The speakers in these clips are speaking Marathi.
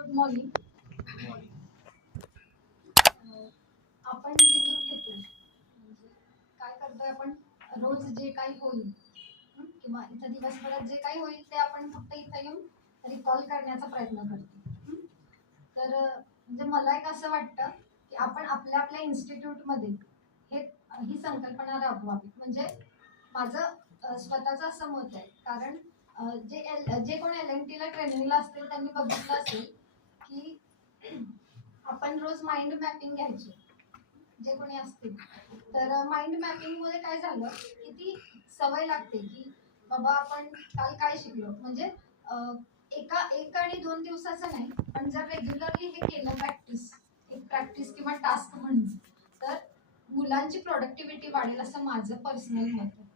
Good morning. आपण रिव्ह्यू घेतो म्हणजे काय करतोय आपण रोज जे काही होईल किंवा इथं दिवसभरात जे काही होईल ते आपण फक्त इथं येऊन रिकॉल करण्याचा प्रयत्न करतो. तर म्हणजे मला एक असं वाटतं की आपण आपल्या आपल्या इन्स्टिट्यूटमध्ये हे ही संकल्पना राबवावी. म्हणजे माझं स्वतःचं असं मत आहे. कारण जे कोण LNT ला ट्रेनिंगला असतील त्यांनी बघितलं असेल की आपण रोज माइंड मॅपिंग घ्यायचो जे कोणी असतील. तर माइंड मॅपिंग मध्ये काय झालं की ती सवय लागते की बाबा आपण काल काय शिकलो. म्हणजे एक आणि 2 दिवसाचं नाही, पण जर रेग्युलरली हे केलं एक प्रॅक्टिस किंवा टास्क म्हणून, तर मुलांची प्रोडक्टिव्हिटी वाढेल असं माझं पर्सनल मत आहे.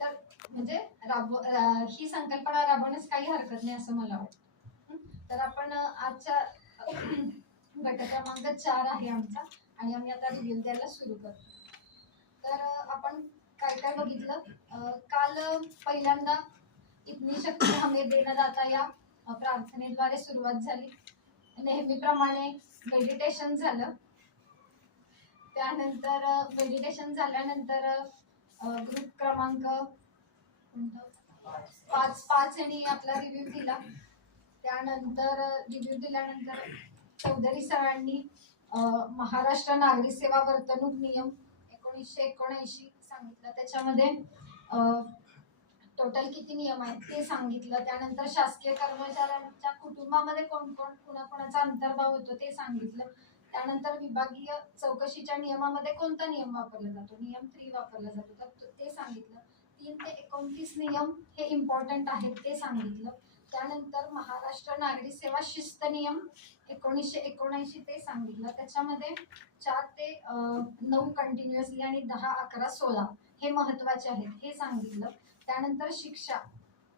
तर म्हणजे ही संकल्पना राबवण्यास काही हरकत नाही असं मला वाटतं. तर आपण आजच्या गट क्रमांक 4 आहे आमचा आणि आम्ही आता रिव्ह्यू द्यायला सुरू करतो. तर आपण काय काय बघितलं. काल पहिल्यांदा इतनी शक्ती हमें देना दाता या प्रार्थनेद्वारे सुरुवात झाली. नेहमीप्रमाणे मेडिटेशन झालं. त्यानंतर मेडिटेशन झाल्यानंतर ग्रुप क्रमांक 5 यांनी आपला रिव्ह्यू दिला. त्यानंतर रिव्ह्यू दिल्यानंतर चौधरी सरांनी महाराष्ट्र नागरी सेवा वर्तणूक नियम 1979 सांगितलं. त्याच्यामध्ये टोटल किती नियम आहेत ते सांगितलं. त्यानंतर शासकीय कर्मचाऱ्यांच्या कुटुंबामध्ये कोण कोण कुणाकुणाचा अंतर्भाव होतो ते सांगितलं. त्यानंतर विभागीय चौकशीच्या नियमामध्ये कोणता नियम वापरला जातो, नियम 3 वापरला जातो, तर ते सांगितलं. 3 ते 29 नियम हे इम्पॉर्टंट आहेत ते सांगितलं. त्यानंतर महाराष्ट्र नागरी सेवा शिस्त नियम 1979 ते सांगितलं. त्याच्यामध्ये 4 ते 9 कंटिन्युअसली आणि 10, 11, 16 हे महत्वाचे आहेत हे सांगितलं. त्यानंतर शिक्षा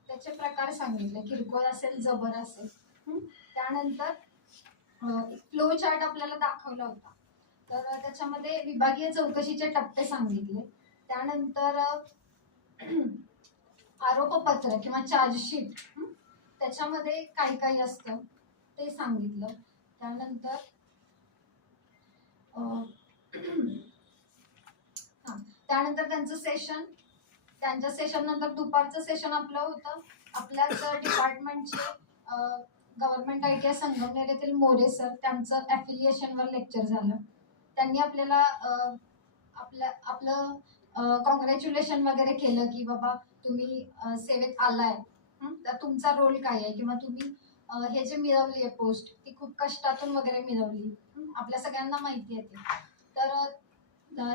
त्याचे प्रकार सांगितले, किरकोळ असेल जबर असेल. त्यानंतर फ्लो चार्ट आपल्याला दाखवला होता. तर त्याच्यामध्ये विभागीय चौकशीचे टप्पे सांगितले. त्यानंतर आरोपपत्र किंवा चार्जशीट त्याच्यामध्ये काही काही असतं ते सांगितलं. त्यानंतर त्यानंतर त्यांच्या सेशन नंतर दुपारचं सेशन आपलं होतं. आपल्याच डिपार्टमेंटचे गव्हर्नमेंट ITI संगमनेर येथील मोरे सर, त्यांचं ॲफिलिएशनवर लेक्चर झालं. त्यांनी आपल्याला आपलं कॉंग्रॅच्युलेशन वगैरे केलं की बाबा तुम्ही सेवेत आलाय, तर तुमचा रोल काय आहे किंवा तुम्ही हे जे मिळवली आहे पोस्ट ती खूप कष्टातून वगैरे मिळवली, आपल्या सगळ्यांना माहिती आहे ते. तर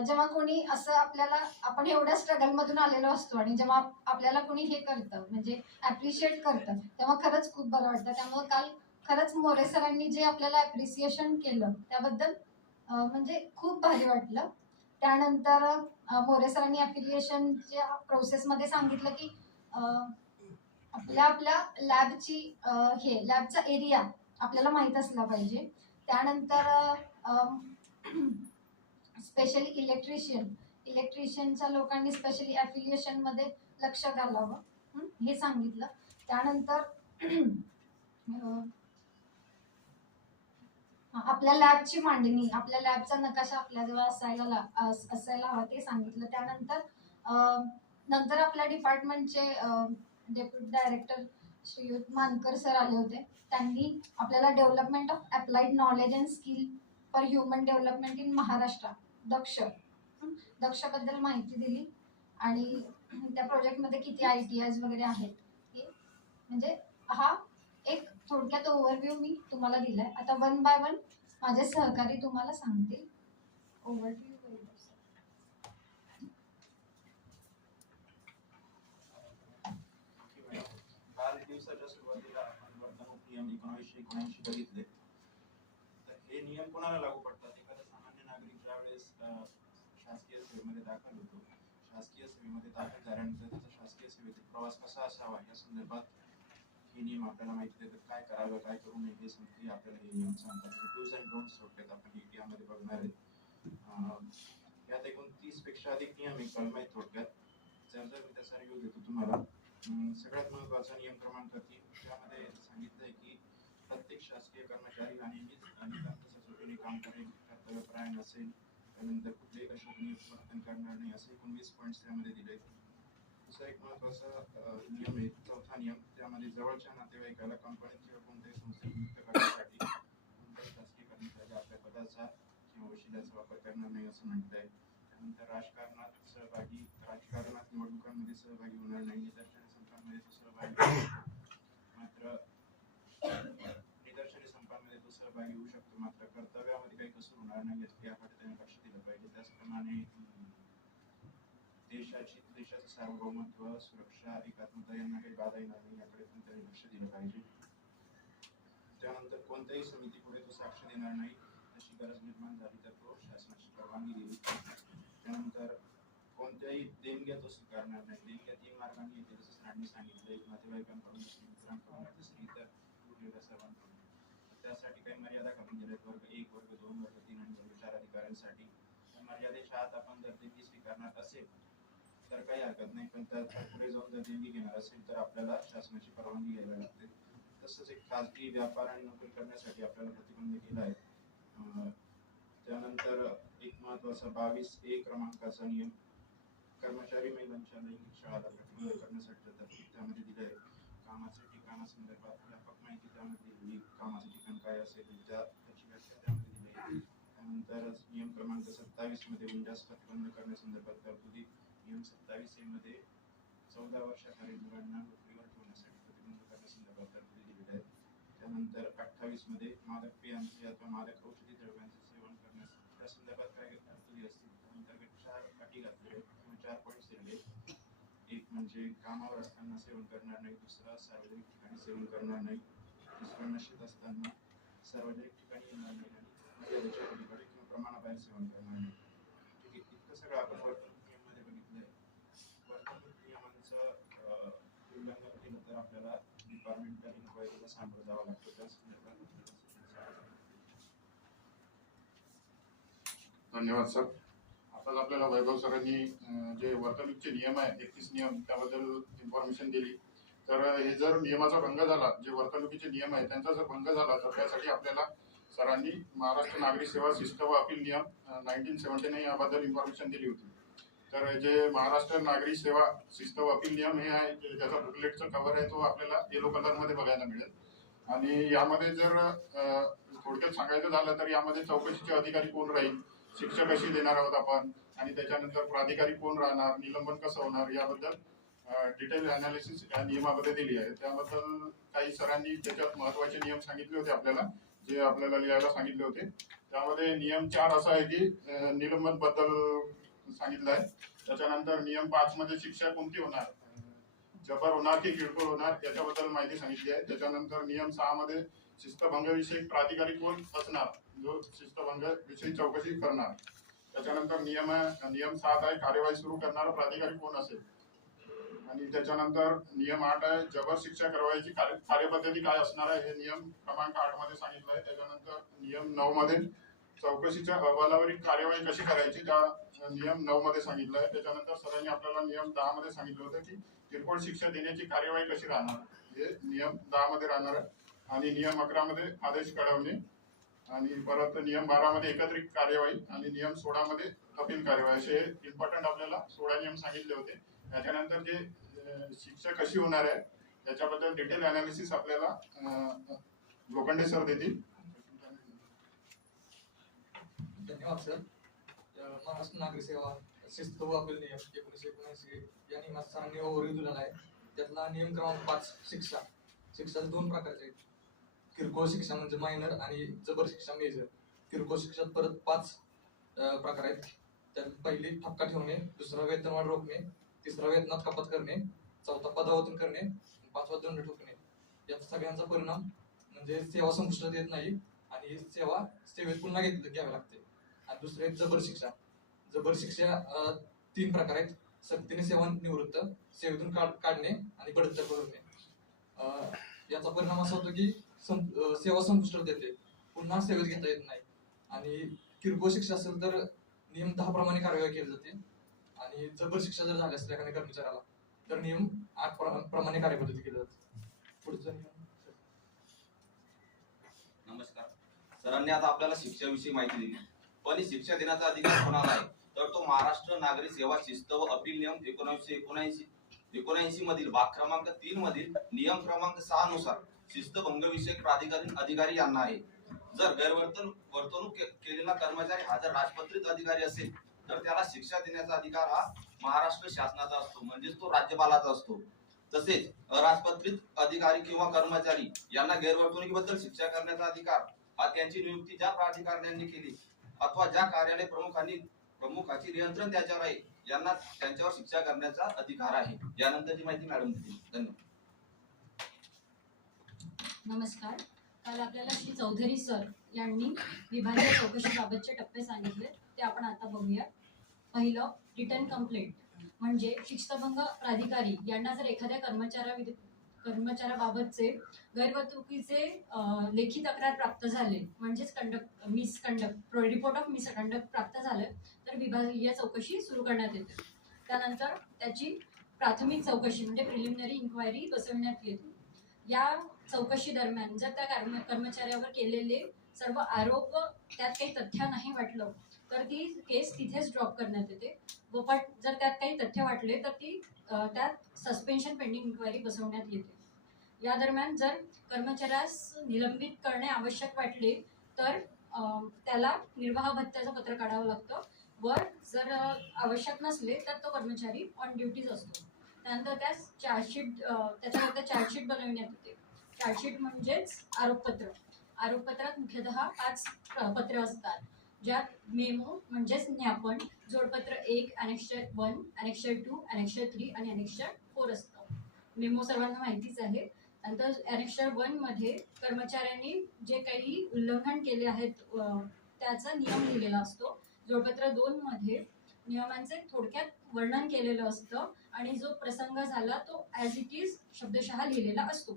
जेव्हा कोणी असं आपण एवढ्या स्ट्रगल मधून आलेलो असतो आणि जेव्हा आपल्याला कोणी हे करतं म्हणजे ऍप्रिशिएट करतं तेव्हा खरंच खूप बरं वाटतं. त्यामुळे काल खरंच मोरे सरांनी जे आपल्याला ऍप्रिसिएशन केलं त्याबद्दल म्हणजे खूप भारी वाटलं. त्यानंतर मोरे सरांनी ऍफिलिएशनच्या प्रोसेसमध्ये सांगितलं की आपल्या लॅबचा एरिया आपल्याला माहित असला पाहिजे. त्यानंतर स्पेशली इलेक्ट्रिशियनच्या लोकांनी स्पेशली ऍफिलिएशन मध्ये लक्ष घालावं हे सांगितलं. त्यानंतर आपल्या लॅबची मांडणी, आपल्या लॅबचा नकाशा आपल्याजवळ असायला हवा ते सांगितलं. त्यानंतर नंतर आपल्या डिपार्टमेंटचे डेप्युटी डायरेक्टर श्रीयुत मानकर सर आले होते. त्यांनी आपल्याला development of applied knowledge and skill for human development in Maharashtra Daksh बद्दल माहिती दिली आणि त्या प्रोजेक्टमध्ये किती ITIs वगैरे आहेत हे म्हणजे हा एक थोडक्यात ओव्हरव्ह्यू मी तुम्हाला दिलाय. आता 1 बाय 1 माझे सहकारी तुम्हाला सांगतील. ओव्हरव्ह्यू काल दिवसाच्या सुरुवातीला आपण वर्तणूक नियम 1979 बघितले. तर हे नियम कोणाला लागू पडतात? एखादा सामान्य नागरिक ज्यावेळेस शासकीय सेवेमध्ये दाखल होतो, शासकीय सेवेमध्ये दाखल झाल्यानंतर त्याचा शासकीय सेवेतील प्रवास कसा असावा या संदर्भात हे नियम आपल्याला माहिती देतात. काय करावं काय करू नये हे समजून आपल्याला हे नियम सांगतात. डूज अँड डोंट्स थोडक्यात आपण यामध्ये बघणार आहेत. यात एकूण 30 पेक्षा अधिक नियम आहे, कलम आहेत थोडक्यात. जर मी त्याचा रिव्ह्यू देतो तुम्हाला. सगळ्यात महत्त्वाचा नियम क्रमांक 3 त्यामध्ये सांगितलंय की प्रत्येक शासकीय कर्मचारी हा नेहमीच नितांत सचोटीने काम करेल, कर्तव्यपरायण असेल, त्यानंतर कुठलेही अशोभनीय वर्तन करणार नाही, असे एकूण 20 पॉईंट्स त्यामध्ये दिले. दुसरा एक महत्वाचा नियम आहे, चौथा नियम, त्यामध्ये जवळच्या नातेवाईकाला कंपनीत किंवा कोणत्याही संस्थेत नियुक्त करण्यासाठी कोणत्याही शासकीय कर्मचारी आपल्या पदाचा किंवा वशिल्याचा वापर करणार नाही असं म्हटलंय. त्यानंतर राजकारणात निवडणुकांमध्ये सहभागी होणार नाही, निदर्शने संपांमध्ये तो सहभागी मात्र निदर्शने संपांमध्ये तो सहभागी होऊ शकतो, मात्र कर्तव्यामध्ये काही कसूर होणार नाही याकडे त्याने लक्ष दिलं पाहिजे. त्याचप्रमाणे देशाचं सार्वभौमत्व, सुरक्षा, एकात्मता यांना काही बाधा येणार नाही याकडे पण त्याने लक्ष दिलं पाहिजे. त्यानंतर कोणत्याही समितीपुढे तो साक्ष देणार नाही, अशी गरज निर्माण झाली तर तो शासनाची परवानगी दिली. त्यानंतर कोणत्याही देणग्या तो स्वीकारणार नाही. देणग्या 3 मार्गांनी येते, जसं सरांनी सांगितलं, एक नातेवाईकांकडून, मित्रांकडून, दुसरी इतर उरलेल्या सर्वांकडून. त्यासाठी काही मर्यादा घालून दिल्यात, वर्ग 1, वर्ग 2, वर्ग 3 आणि वर्ग 4 अधिकाऱ्यांसाठी. त्या मर्यादेच्या आत आपण जर देणगी स्वीकारणार असेल तर काही हरकत नाही, पण त्याच्या पुढे जाऊन जर देणगी घेणार असेल तर आपल्याला शासनाची परवानगी घ्यावी लागते. तसंच एक खाजगी व्यापार आणि नोकरी करण्यासाठी आपल्याला प्रतिबंध केला आहे. त्यानंतर एक महत्वाचा 22A क्रमांकाचा नियम, कर्मचारी महिलांच्या लैंगिक छळाला प्रतिबंध करण्यासाठी तरतूद त्यामध्ये दिली आहे. कामाच्या ठिकाणासंदर्भात व्यापक माहिती त्यामध्ये दिली, कामाचे ठिकाण काय असेल त्याची व्याख्या त्यामध्ये दिली आहे. त्यानंतर नियम क्रमांक 27 मध्ये उंडास प्रतिबंध करण्यासंदर्भात तरतुदी, नियम 27A मध्ये 14 वर्षाखालील मुलांना नोकरीवर ठेवण्यासाठी प्रतिबंध करण्यासंदर्भात तरतुदी दिलेल्या आहेत. त्यानंतर 28 मध्ये मादक पेयांचे अथवा मादक औषधी द्रव्यांचे सेवन करण्यास त्या संदर्भात काय तरतुदी असतील, अंतर्गत 4 अटी घातलेल्या आहेत किंवा 4 पॉईंट्स दिलेले आहेत. एक म्हणजे कामावर असताना सेवन करणार नाही, दुसरा सार्वजनिक ठिकाणी सेवन करणार नाही, तिसरा नशेत असताना सार्वजनिक ठिकाणी येणार नाही आणि मर्यादेच्या पलीकडे किंवा प्रमाणाबाहेर सेवन करणार नाही. ठीक आहे, इतकं सगळं आपण वर्तणूक नियमामध्ये बघितलंय. वर्तणूक नियमांचं उल्लंघन केलं तर आपल्याला डिपार्टमेंटल इन्क्वायरीला सामोरं जावं लागतं. त्या संदर्भात धन्यवाद सर. आताच आपल्याला वैभव सरांनी जे वर्तणुकीचे नियम आहे 31 नियम त्याबद्दल इन्फॉर्मेशन दिली. तर हे जर नियमाचा भंग झाला, जे वर्तणुकीचे नियम आहे त्यांचा जर भंग झाला तर त्यासाठी आपल्याला सरांनी महाराष्ट्र नागरी सेवा शिस्त व अपील नियम 1979 याबद्दल इन्फॉर्मेशन दिली होती. तर जे महाराष्ट्र नागरी सेवा शिस्त व अपील नियम हे आहे, ज्याचा बुकलेटचा कव्हर आहे तो आपल्याला येलो कलरमध्ये बघायला मिळेल. आणि यामध्ये जर थोडक्यात सांगायचं झालं तर यामध्ये चौकशीचे अधिकारी कोण राहील, शिक्षा कशी देणार आहोत आपण, आणि त्याच्यानंतर प्राधिकारी कोण राहणार, निलंबन कसं होणार याबद्दल डिटेल अनालिसिस या नियमामध्ये दिली आहे. त्याबद्दल काही सरांनी त्याच्यात महत्वाचे नियम सांगितले होते आपल्याला, जे आपल्याला लिहायला सांगितले होते. त्यामध्ये नियम 4 असा आहे की निलंबन बद्दल सांगितलं आहे. त्याच्यानंतर नियम 5 मध्ये शिक्षा कोणती होणार, जबर होणार की किरकोळ होणार याच्याबद्दल माहिती सांगितली आहे. त्याच्यानंतर नियम 6 मध्ये शिस्तभंगाविषयी प्राधिकारी कोण असणार, जो शिस्तभंग विषयी चौकशी करणार. त्याच्यानंतर नियम 7 आहे कार्यवाही सुरू करणारा प्राधिकारी कोण असेल. आणि त्याच्यानंतर नियम 8 आहे जबर शिक्षा कारवाईची कार्यपद्धती काय असणार आहे, हे नियम क्रमांक 8 मध्ये सांगितलं आहे. त्याच्यानंतर नियम 9 मध्ये चौकशीच्या अहवालावरील कार्यवाही कशी करायची, त्या नियम 9 मध्ये सांगितलं आहे. त्याच्यानंतर सरांनी आपल्याला नियम 10 मध्ये सांगितलं होतं की किरकोळ शिक्षा देण्याची कार्यवाही कशी राहणार, हे नियम 10 मध्ये राहणार आहे. आणि नियम 11 मध्ये आदेश कळवणे, आणि परत नियम 12 मध्ये एकत्रित कार्यवाही, आणि नियम 16 मध्ये अपील कार्यवाही, असे इम्पॉर्टंट आपल्याला 16 नियम सांगितले होते. त्याच्यानंतर जे शिक्षा कशी होणार आहे त्याच्याबद्दल डिटेल अनालिसिस आपल्याला लोखंडे सर देतील. धन्यवाद सर. महाराष्ट्र नागरी सेवा शिस्त व अपील नियम 1979 या नियमाचा सरांनी ओव्हरव्ह्यू दिलेला आहे. त्यातला नियम क्रमांक 5 शिक्षा. शिक्षा 2 प्रकारचे आहेत, किरकोळ शिक्षा म्हणजे मायनर आणि जबर शिक्षा मेजर. किरकोळ शिक्षात परत 5 प्रकार आहेत. त्यात पहिली ठपका ठेवणे, दुसरा वेतनवाढ रोखणे, तिसरा वेतनात कपात करणे, चौथा पदावरून करणे, 5वा दंड ठोकणे. याचा सगळ्यांचा परिणाम म्हणजे सेवा संपुष्टात येत नाही आणि सेवेत पुन्हा घ्यावी लागते. आणि दुसरे जबर शिक्षा. जबर शिक्षा 3 प्रकार आहेत, सक्तीने सेवानिवृत्त, सेवेतून काढणे आणि बढती करणे. याचा परिणाम असा होतो की सेवा संपुष्टात येते, पुन्हा सेवेत घेता येत नाही. आणि किरकोळ शिक्षा असेल तर नियम 10 प्रमाणे कार्यवाही केली जाते, आणि जबर शिक्षा जर झाली असेल एखाद्या कर्मचाऱ्याला तर नियम 8 प्रमाणे कार्यपद्धती केली जाते. पुढचा नियम सरांनी आता आपल्याला शिक्षेविषयी माहिती दिली, पण ही शिक्षा देण्याचा अधिकार कोणाला आहे? तर तो महाराष्ट्र नागरी सेवा शिस्त व अपील नियम 1979 मधील भाग क्रमांक 3 मधील नियम क्रमांक 6 नुसार शिस्तभंग विषयक प्राधिकारी अधिकारी यांना आहे. जर वर्तणूक केलेला कर्मचारी हा जर राजपत्रित अधिकारी असेल तर त्याला शिक्षा देण्याचा अधिकार हा महाराष्ट्र शासनाचा असतो, म्हणजेच तो राज्यपालाचा असतो. तसेच अराजपत्रित अधिकारी किंवा कर्मचारी यांना गैरवर्तणुकीबद्दल शिक्षा करण्याचा अधिकार हा त्यांची नियुक्ती ज्या प्राधिकाऱ्यांनी केली अथवा ज्या कार्यालय प्रमुखाची नियंत्रण त्याच्यावर आहे यांना त्यांच्यावर शिक्षा करण्याचा अधिकार आहे. यानंतरची माहिती मॅडम देतील. धन्यवाद. नमस्कार. काल आपल्याला श्री चौधरी सर यांनी विभागीय चौकशीबाबतचे टप्पे सांगितले, ते आपण आता बघूया. पहिलं, रिटर्न कंप्लेंट म्हणजे शिस्तभंग प्राधिकारी यांना जर एखाद्या कर्मचाऱ्याबाबतचे गैरवर्तणुकीचे लेखी तक्रार प्राप्त झाले, म्हणजेच रिपोर्ट ऑफ मिसकंडक्ट प्राप्त झालं, तर विभागीय चौकशी सुरू करण्यात येते. त्यानंतर त्याची प्राथमिक चौकशी म्हणजे प्रिलिमिनरी इन्क्वायरी बसवण्यात येते. या चौकशी दरम्यान जर त्या कर्मचाऱ्यावर केलेले सर्व आरोप त्यात काही तथ्य नाही वाटलं तर ती केस तिथेच ड्रॉप करण्यात येते. व पण जर त्यात काही तथ्य वाटले तर ती त्यात सस्पेन्शन पेंडिंग इन्क्वायरी बसवण्यात येते. या दरम्यान जर कर्मचाऱ्यास निलंबित करणे आवश्यक वाटले तर त्याला निर्वाह भत्त्याचं पत्र काढावं लागतं व जर आवश्यक नसले तर तो कर्मचारी ऑन ड्युटीज असतो. त्यानंतर त्यास त्याच्याबद्दल चार्जशीट बनवण्यात येते. चार्जशीट म्हणजेच आरोपपत्र. आरोपपत्रात मुख्यतः 5 पत्र असतात, ज्यात मेमो म्हणजेच ज्ञापन, जोडपत्र 1, ॲनेक्शर 1, ॲनेक्शर 2, ॲनेक्शर 3 आणि ॲनेक्शर 4 असतं. मेमो सर्वांना माहितीच आहे. नंतर ॲनेक्शर 1 मध्ये कर्मचाऱ्यांनी जे काही उल्लंघन केले आहेत त्याचा नियम लिहिलेला असतो. जोडपत्र 2 मध्ये नियमांचे थोडक्यात वर्णन केलेलं असतं आणि जो प्रसंग झाला तो ॲज इट इज शब्दशः लिहिलेला असतो.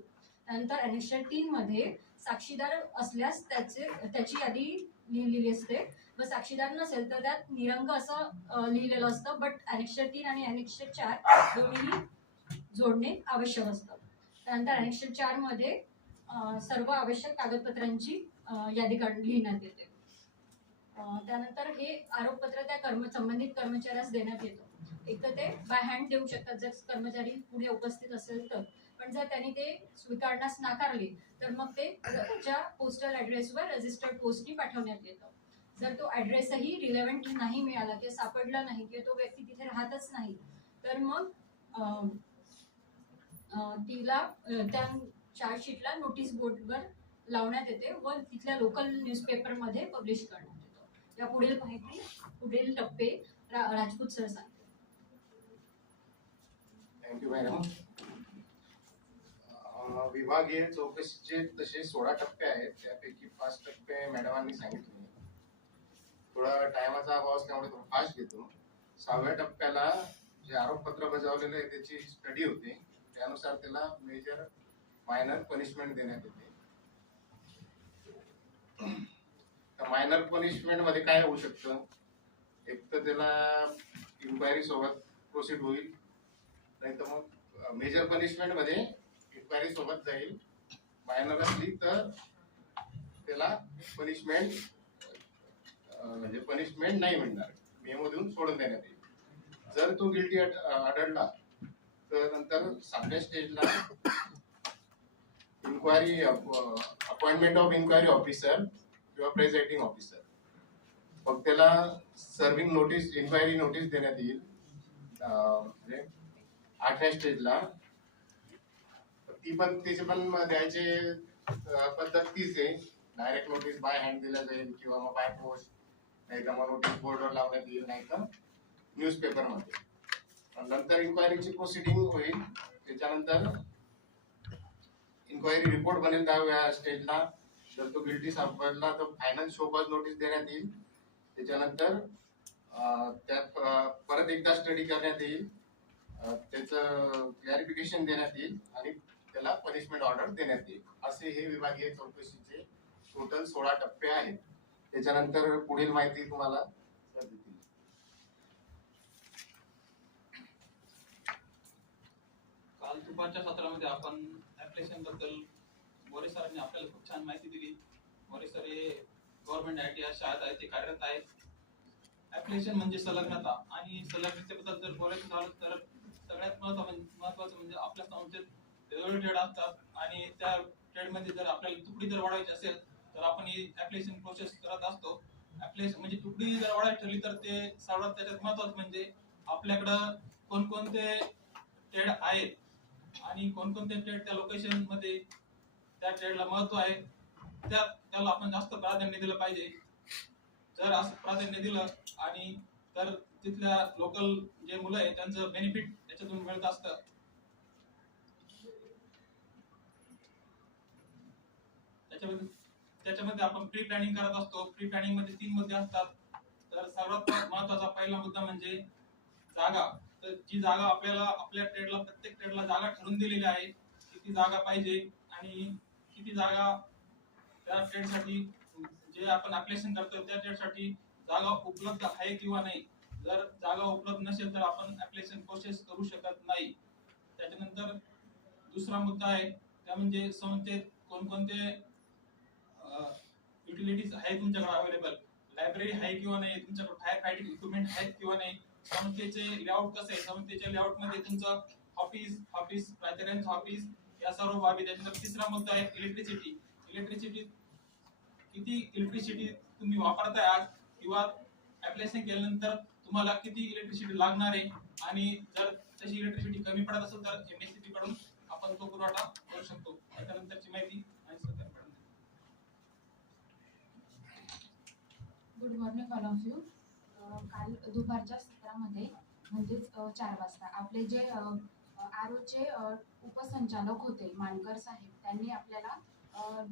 त्यानंतर ॲनेक्शर 3 मध्ये साक्षीदार असल्यास त्याची यादी लिहिलेली असते व साक्षीदार नसेल तर त्यात निरंग असं लिहिलेलं असतं. बट ॲनेक्शर 3 आणि ॲनेक्शर 4 दोन्ही जोडणे आवश्यक असतं. त्यानंतर ॲनेक्शर 4 मध्ये सर्व आवश्यक कागदपत्रांची यादी लिहिण्यात येते. त्यानंतर हे आरोपपत्र त्या संबंधित कर्मचाऱ्यास देण्यात येतं. एक तर ते बाय हँड देऊ शकतात जर कर्मचारी पुढे उपस्थित असेल तर, पण जर त्यांनी ते स्वीकारण्यास नाकारले तर मग ते त्याच्या पोस्टल ॲड्रेसवर रजिस्टर्ड पोस्टनी पाठवण्यात येतं. जर तो ॲड्रेसही रिलेव्हंट नाही मिळाला किंवा सापडला नाही किंवा तो व्यक्ती तिथे राहतच नाही तर मग तिला त्या चार्जशीटला नोटीस बोर्डवर लावण्यात येते व तिथल्या लोकल न्यूजपेपरमध्ये पब्लिश करण्यात येतं. या पुढील माहिती पुढील टप्पे राजपूत सर सांगते. Thank you madam. विभागीय चौकशीचे तसे 16 टप्पे आहेत, त्यापैकी 5 टप्पे मॅडमांनी सांगितले. थोडा टायमाचा अभाव असल्यामुळे थोडं फास्ट घेतो. 6व्या टप्प्याला जे आरोपपत्र बजावलेलं आहे त्याची स्टडी होते, त्यानुसार त्याला मेजर मायनर पनिशमेंट देण्यात येते. मायनर पनिशमेंट मध्ये काय होऊ शकतं, एक तर त्याला इन्क्वायरी सोबत प्रोसीड होईल, नाही तर मग मेजर पनिशमेंट मध्ये इन्क्वायरी सोबत जाईल. मायनर असली तर त्याला पनिशमेंट म्हणजे पनिशमेंट नाही मिळणार, मेमो देऊन सोडून देण्यात येईल. जर तो गिल्टी आढळला तर नंतर 7व्या स्टेजला inquiry appointment of inquiry officer किंवा प्रेझायडिंग ऑफिसर, मग त्याला सर्विंग नोटीस इन्क्वायरी नोटीस देण्यात येईल. म्हणजे 8व्या स्टेजला त्याचे पण द्यायचे पद्धत तीच आहे. डायरेक्ट नोटीस बाय हँड दिल्या जाईल किंवा मग बाय पोस्ट, नाही तर मग नोटीस बोर्डवर लावण्यात येईल, नाही तर न्यूजपेपर मध्ये. नंतर इन्क्वायरीची प्रोसिडिंग होईल. त्याच्यानंतर इन्क्वायरी रिपोर्ट बनेल 10व्या स्टेजला. जर तो गिल्टी सापडला तर फायनल शोकॉज नोटीस देण्यात येईल. त्याच्यानंतर त्यात परत एकदा स्टडी करण्यात येईल, त्याचं क्लॅरिफिकेशन देण्यात येईल आणि त्याला पनिशमेंट ऑर्डर देण्यात येईल. असे हे विभागीय चौकशीचे टोटल 16 टप्पे आहेत. त्याच्यानंतर पुढील माहिती तुम्हाला सर देतील. काल दुपारच्या सत्रामध्ये आपण ऍप्लिकेशन बद्दल मोरे सरांनी आपल्याला खूप छान माहिती दिली. मोरे सर हे गव्हर्नमेंट आयटी शाळेत आहे ते कार्यरत आहेत. ऍप्लिकेशन म्हणजे संलग्नता आणि संलग्नतेबद्दल जर बोलायचं झालं तर सगळ्यात महत्वाचं म्हणजे आपल्या संस्थेत वेगवेगळे ट्रेड असतात आणि त्या ट्रेडमध्ये जर आपल्याला तुकडी जर वाढवायची असेल तर आपण ही ऍप्लिकेशन प्रोसेस करत असतो. ऍप्लिकेशन म्हणजे तुकडी जर वाढवायची ठरली तर ते सर्वात त्याच्यात महत्वाचं म्हणजे आपल्याकडं कोणकोणते ट्रेड आहेत आणि कोणकोणते ट्रेड त्या लोकेशन मध्ये त्या ट्रेडला महत्व आहे त्याला आपण जास्त प्राधान्य दिलं पाहिजे. जर असं प्राधान्य दिलं आणि तर तिथल्या लोकल जे मुलं आहे त्यांचं बेनिफिट त्याच्यातून मिळत असतं. त्याच्यामध्ये आपण प्री प्लॅनिंग करत असतो. प्री प्लॅनिंग मध्ये 3 मुद्दे असतात. तर सर्वात महत्वाचा पहिला मुद्दा म्हणजे जागा. तर जी जागा आपल्याला आपल्या ट्रेडला प्रत्येक ट्रेडला जागा ठरवून दिलेली आहे, किती जागा पाहिजे आणि किती जागा त्या ट्रेडसाठी जे आपण ऍप्लिकेशन करतो त्या ट्रेडसाठी जागा उपलब्ध आहे किंवा नाही. जर जागा उपलब्ध नसेल तर आपण ऍप्लिकेशन प्रोसेस करू शकत नाही. त्याच्यानंतर दुसरा मुद्दा आहे त्या म्हणजे संस्थेत कोणकोणते युटिलिटीज आहे तुमच्याकडे अवेलेबल, लायब्ररी आहे किंवा नाही, तुमच्याकडे फायर फायटिंग इक्विपमेंट आहेत किंवा नाही, संस्थेचे लेआउट कसं आहे, संस्थेच्या लेआउट मध्ये तुमचं ऑफिस प्राचार्यांचं ऑफिस या सर्व बाबी. त्याच्यानंतर तिसरा मुद्दा आहे इलेक्ट्रिसिटी किती इलेक्ट्रिसिटी तुम्ही वापरताय आज किंवा ऍप्लिकेशन केल्यानंतर तुम्हाला किती इलेक्ट्रिसिटी लागणार आहे आणि जर तशी इलेक्ट्रिसिटी कमी पडत असेल तर एमएससीबी कडून आपण तो पुरवठा करू शकतो. त्यानंतरची माहिती आणि सरकारकडून. Good morning all of you. काल दुपारच्या सत्रामध्ये म्हणजेच 4 वाजता आपले जे आरोचे उपसंचालक होते मानकर साहेब, त्यांनी आपल्याला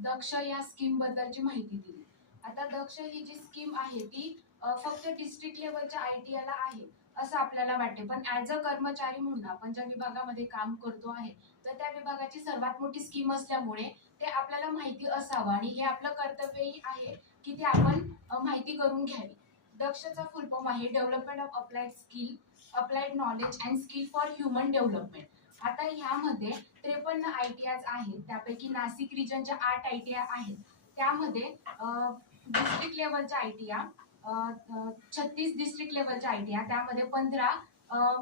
दक्ष या स्कीम बद्दलची माहिती दिली. आता दक्ष ही जी स्कीम आहे ती फक्त डिस्ट्रिक्ट लेवलच्या ITI ला आहे असं आपल्याला वाटते, पण ऍज अ कर्मचारी म्हणून आपण ज्या विभागामध्ये काम करतो आहे तर त्या विभागाची सर्वात मोठी स्कीम असल्यामुळे ते आपल्याला माहिती असावं आणि हे आपलं कर्तव्यही आहे की ते आपण माहिती करून घ्यावी. दक्षचा फुल फॉर्म आहे development of applied skill, applied knowledge and skill for human development. आता ह्यामध्ये 53 ITIs आहेत, त्यापैकी नाशिक रिजनच्या 8 ITI आहेत. त्यामध्ये डिस्ट्रिक्ट लेवलच्या ITI 36 डिस्ट्रिक्ट लेवलच्या ITI, त्यामध्ये 15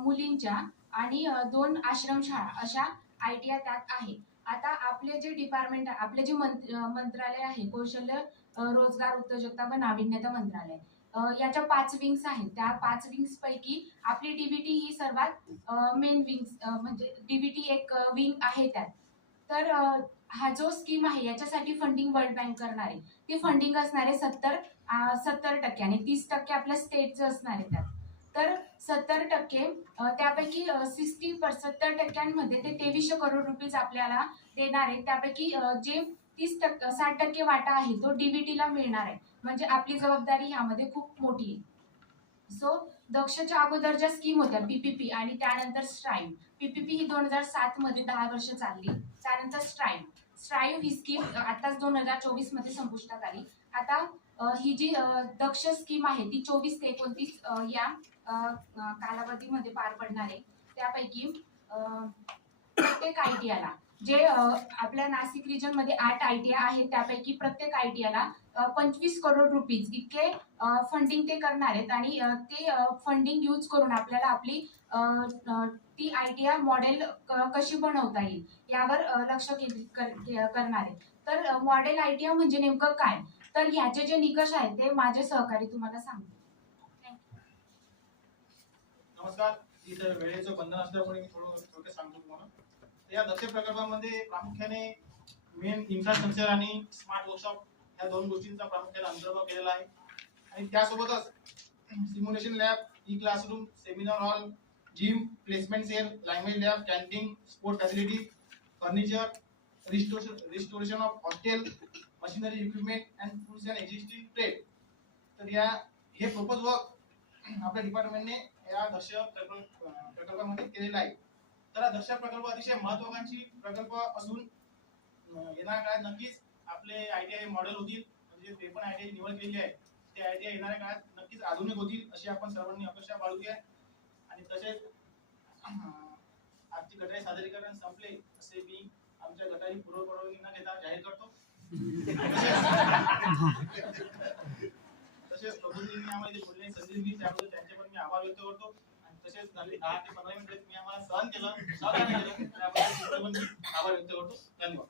मुलींच्या आणि 2 आश्रमशाळा अशा ITI त्यात आहे. आता आपले जे डिपार्टमेंट आपले जे मंत्रालय आहे कौशल्य रोजगार उद्योजकता व नाविन्यता मंत्रालय, याच्या 5 विंग्स आहेत. त्या 5 विंग्स पैकी आपली DBT ही सर्वात मेन विंग्स म्हणजे DBT एक विंग आहे त्यात. तर हा जो स्कीम आहे याच्यासाठी फंडिंग वर्ल्ड बँक करणार आहे. ते फंडिंग असणार आहे 70% आणि 30% आपल्या स्टेटचं असणार आहे त्यात. तर 70% त्यापैकी 70% ते 2300 करोड रुपीज आपल्याला देणार आहे. त्यापैकी जे 60% वाटा आहे तो DBTला मिळणार आहे. म्हणजे आपली जबाबदारी ह्यामध्ये खूप मोठी आहे. सो दक्षच्या अगोदर ज्या स्कीम होत्या PPP आणि त्यानंतर स्ट्राईव्ह. PPP ही 2007 मध्ये 10 वर्ष चालली. त्यानंतर स्ट्राईव्ह ही स्कीम आताच 2024 मध्ये संपुष्टात आली. आता ही जी दक्ष स्कीम आहे ती 24 ते 29 या कालावधीमध्ये पार पडणार आहे. त्यापैकी प्रत्येक ITIला जे आपल्या नाशिक रिजन मध्ये 8 ITI आहेत त्यापैकी प्रत्येक ITIला 25 करोड रुपीज इतके फंडिंग ते करणार आहेत आणि ते फंडिंग यूज करून आपल्याला आपली ती ITI मॉडेल कशी बनवता येईल यावर लक्ष केंद्रित करणार आहे. तर मॉडेल ITI म्हणजे नेमकं काय, तर ह्याचे जे निकष आहेत ते माझे सहकारी तुम्हाला सांगतील. नमस्कार. इथं वेळेचं बंधन असल्यामुळे मी थोडं सांगतो तुम्हाला. या दक्ष प्रकल्पामध्ये प्रामुख्याने मेन इन्फ्रास्ट्रक्चर आणि स्मार्ट वर्कशॉप या 2 गोष्टींचा प्रामुख्याने अंतर्भाव केलेला आहे. आणि त्यासोबतच simulation lab, E classroom, seminar hall, gym, placement cell, language lab, canteen, sport facility, furniture, restoration of hostel, machinery equipment and tools and existing trade. तर हे प्रोपोज वर्क आपल्या डिपार्टमेंटने या दक्ष प्रकल्पामध्ये केलेला आहे. तर हा दक्ष प्रकल्प अतिशय महत्त्वाकांक्षी प्रकल्प असून येणाऱ्या काळात नक्कीच आपले ITI मॉडेल होतील. म्हणजे जे पण ITI निवड केलेली आहे ते ITI येणाऱ्या काळात नक्कीच आधुनिक होतील अशी आपण सर्वांनी अपेक्षा बाळगूया. आणि तसेच आजची गटारी सादरीकरण संपले असे मी आमच्या गटारी पूर्व परवानगी न घेता जाहीर करतो. तसेच प्रभूंनी आम्हाला जे बोलण्याची संधी दिली त्याबद्दल त्यांचे पण मी आभार व्यक्त करतो. आणि तसेच झाले 10 ते 15 मिनिटं तुम्ही आम्हाला सहन केलं त्याबद्दल तुमचे पण मी आभार व्यक्त करतो. धन्यवाद.